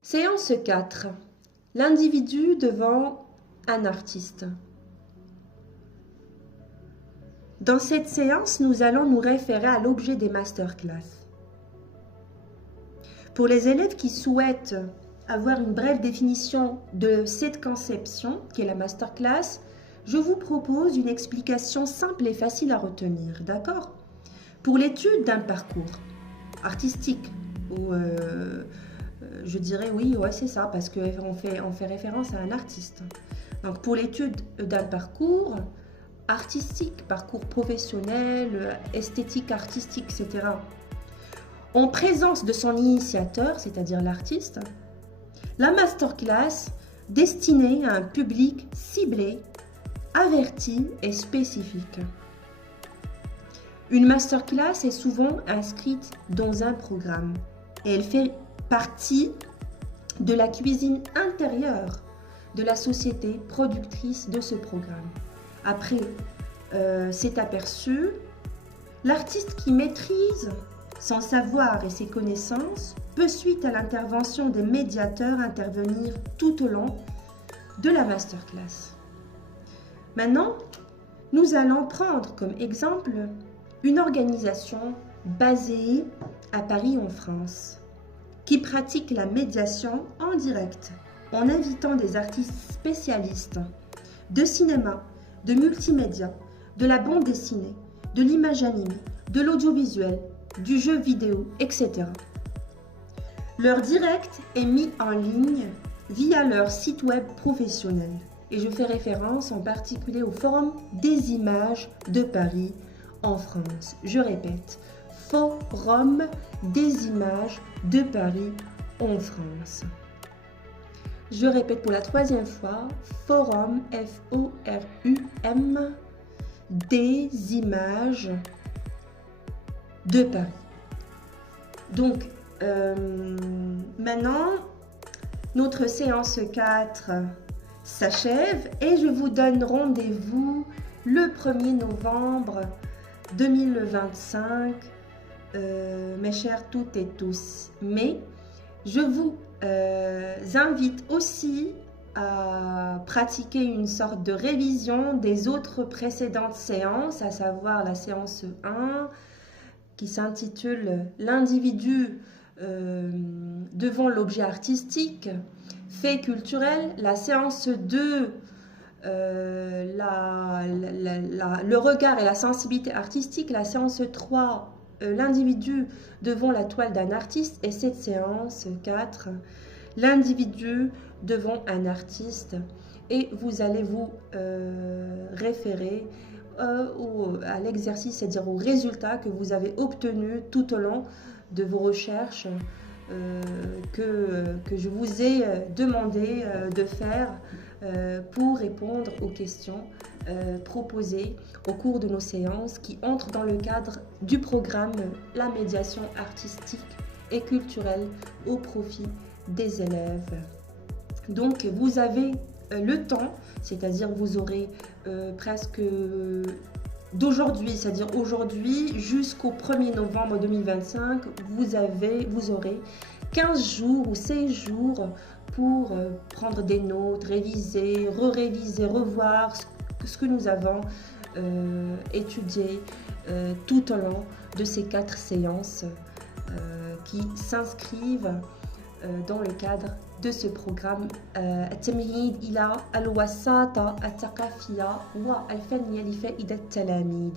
Séance 4. L'individu devant un artiste. Dans cette séance, nous allons nous référer à l'objet des masterclass. Pour les élèves qui souhaitent avoir une brève définition de cette conception, qui est la masterclass, je vous propose une explication simple et facile à retenir, d'accord? Pour l'étude d'un parcours artistique, ou je dirais oui, ouais, c'est ça, parce qu'on fait référence à un artiste. Donc pour l'étude d'un parcours artistique, parcours professionnel, esthétique, artistique, etc., en présence de son initiateur, c'est-à-dire l'artiste, la masterclass destinée à un public ciblé, averti et spécifique. Une masterclass est souvent inscrite dans un programme et elle fait partie de la cuisine intérieure de la société productrice de ce programme. Après cet aperçu, l'artiste qui maîtrise son savoir et ses connaissances peut, suite à l'intervention des médiateurs, intervenir tout au long de la masterclass. Maintenant, nous allons prendre comme exemple une organisation basée à Paris en France qui pratique la médiation en direct en invitant des artistes spécialistes de cinéma, de multimédia, de la bande dessinée, de l'image animée, de l'audiovisuel, du jeu vidéo, etc. Leur direct est mis en ligne via leur site web professionnel. Et je fais référence en particulier au Forum des images de Paris en France. Je répète, Forum des images de Paris en France. Je répète pour la troisième fois, Forum, F-O-R-U-M, des images de Paris. Donc, maintenant, notre séance 4 s'achève et je vous donne rendez-vous le 1er novembre 2025, mes chers toutes et tous. Mais je vous invite aussi à pratiquer une sorte de révision des autres précédentes séances, à savoir la séance 1 qui s'intitule « L'individu devant l'objet artistique », fait culturel, la séance 2, le regard et la sensibilité artistique, la séance 3, l'individu devant la toile d'un artiste, et cette séance 4, l'individu devant un artiste, et vous allez vous référer à l'exercice, c'est-à-dire au résultat que vous avez obtenu tout au long de vos recherches que je vous ai demandé de faire pour répondre aux questions proposées au cours de nos séances qui entrent dans le cadre du programme La médiation artistique et culturelle au profit des élèves. Donc vous avez le temps, c'est-à-dire vous aurez presque d'aujourd'hui, c'est-à-dire aujourd'hui jusqu'au 1er novembre 2025, vous aurez 15 jours ou 16 jours pour prendre des notes, réviser, re-réviser, revoir ce que nous avons étudié tout au long de ces 4 séances qui s'inscrivent dans le cadre de ce programme التمهيد إلى الوساطة الثقافية والفنية لفائدة التلاميذ.